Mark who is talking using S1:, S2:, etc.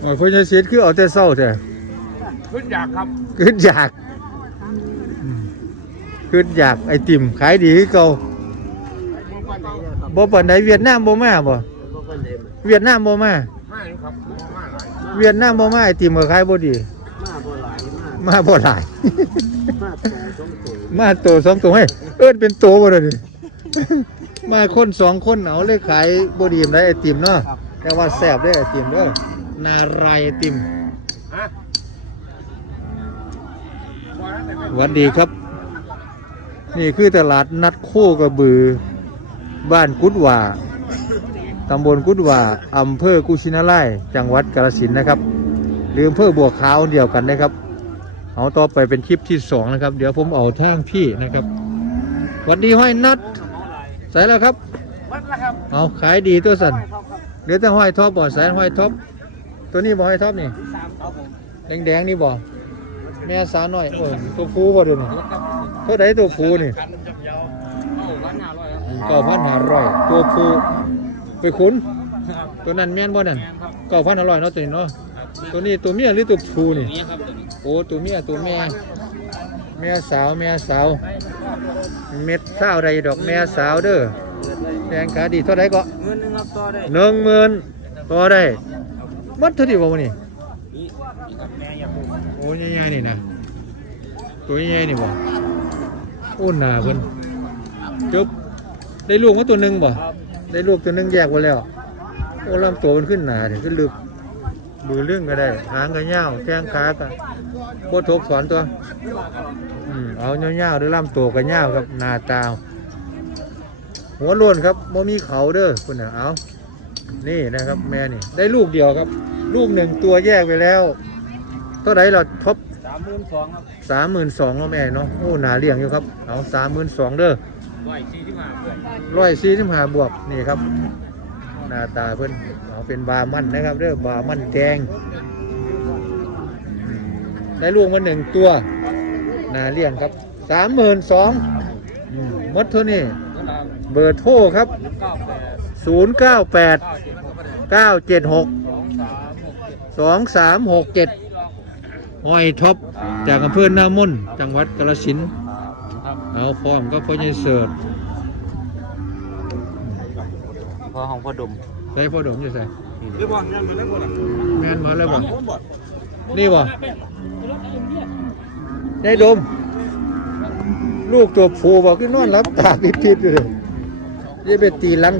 S1: โอ้ยเพิ่นจะเสียคือเอาแต่เศร้าแท้
S2: ขึ้นอยากครับ
S1: คืออยากอืมคืออยากไอติมขายดีคือเก่าบ่ปานใดเวียดนามบ่มาบ่เวียดนามบ่มา
S2: ไม่ครับมาหลาย
S1: เวียดนามบ่มาไอติมก็ขายบ่ดี
S3: มาบ่หลายมา
S1: มาบ่หลาย
S3: มาโตสองตัว
S1: มาโตสองตัวให้เอิ้นเป็นโตบ่ได้ดิมาคนสองคนเอาเลยขายบ่ดีมได้ไอติมเนาะ แต่ว่าแซ่บเด้อไอติมเด้อนารายไอติม
S2: ฮะ
S1: สวัสดีครับ นี่คือตลาดนัดโคกระบือ บ้านกุดหว่าตำบลกุดหว่าอำเภอกุชินาไลยจังหวัดกาฬสินธุ์นะครับหรืออำเภอบัวขาวเดียวกันนะครับ เอาต่อไปเป็นคลิปที่สองนะครับ เดี๋ยวผมเอาทางพี่นะครับสวัสดีห้อยนัดใส่แล้วครับ
S2: วัดละครับ
S1: เอาขายดีตัวสัน เดี๋ยวจะห้อยท็อปบ่สายห้อยท็อปตัวนี้บ่ห้อยท็อปนี่
S2: สามครับผม
S1: แดงนี่บ่แม่สาวน้อยโอ้ยตัวผู้บ่เดี๋ยวนี้เท่าไดตัวผู้นี่
S2: คันจับยาวเอ้าวันอรับ
S1: เก้าพันห้าร้อยตัวผู้ไปขุนตัวนั้นแม่นบ่นั่นเก้าพันห้าร้อยเนาะตัวนี้เนาะตัวนี้ตัวเมียหรือตัวผู้
S2: นี่
S1: โอ้ตัวเมียตัวแม่แม่สาวแม่สาว เม็ดเศร้าใดดอกแม่สาวเด้อ แดงขาดีเท่าไดก็
S2: เงินหนึ่งครับต่อได้
S1: หนึ่งหมื่นต่อได้มัดเท่าที่บ่มื้อนี้
S2: นี่กับแม่อย่าพูด
S1: โอ้ใหญ่ๆนี่นะตัวใหญ่ๆนี่บ่โอ้หนาเพิ่นจบได้ลูกมาตัวหนึงบ่
S2: ครับ
S1: ได้ลูกตัวหนึงแยกไว้แล้วโอ้ลำตัวมันขึ้นหนาเนี่ยขึ้นลึกบือเรื่องก็ได้หางก็ยาวแข้งขาก็โคตรทกสอนตัว อืมเอาเงาวๆด้วยลำตัวก็ยาวครับหน้าตา หัวโล้วนครับบ่มีเขาเด้อคุณน่ะเอานี่นะครับแม่นี่ ได้ลูกเดียวครับ ลูกหนึ่งตัวแยกไปแล้วเท่าไหร่เราทบ
S2: สามหมื่นสองครับ
S1: สามหมื่นสองแล้วแม่เนาะโอ้หนาเลี้ยงอยู่ครับเอาสามหมื่นสองเด้อ
S2: ร้อยสี่ที่มาเพื่อน
S1: ร้อยสี่สิบห้าบวกนี่ครับ หน้าตาเพิ่นเอาเป็นบามันนะครับเด้อบามันแดงได้ลูกมาหนึ่งตัวหนาเลี้ยงครับสามหมื่นสองมดเท่านี้
S2: เวลา
S1: เบอร์โทรครับ
S2: เก้าแปด
S1: ศูนย์เก้าแปด
S2: เก้าเจ็ดหก
S1: เก้าเจ็ดหก
S2: สองสามหกเจ็ด
S1: สองสามหกเจ็ดห้อยท็อปจากอำเภอหนามนจังหวัดกาฬสินธุ์
S2: ครับ
S1: เอาพร้อมก็พ่อใหญ่เสิร์ฟ
S2: พอของพ่อดม
S1: ใส่พ่อดมจะใส่
S2: เรียบร้อยเงินมาแล้วหมดอะ
S1: แม่นมาแล้วบ่นี่บ่ได้ดม ลูกตัวผู้บอกคือนอนรับตาปิดๆอยู่เลย อย่าไปตีหลัง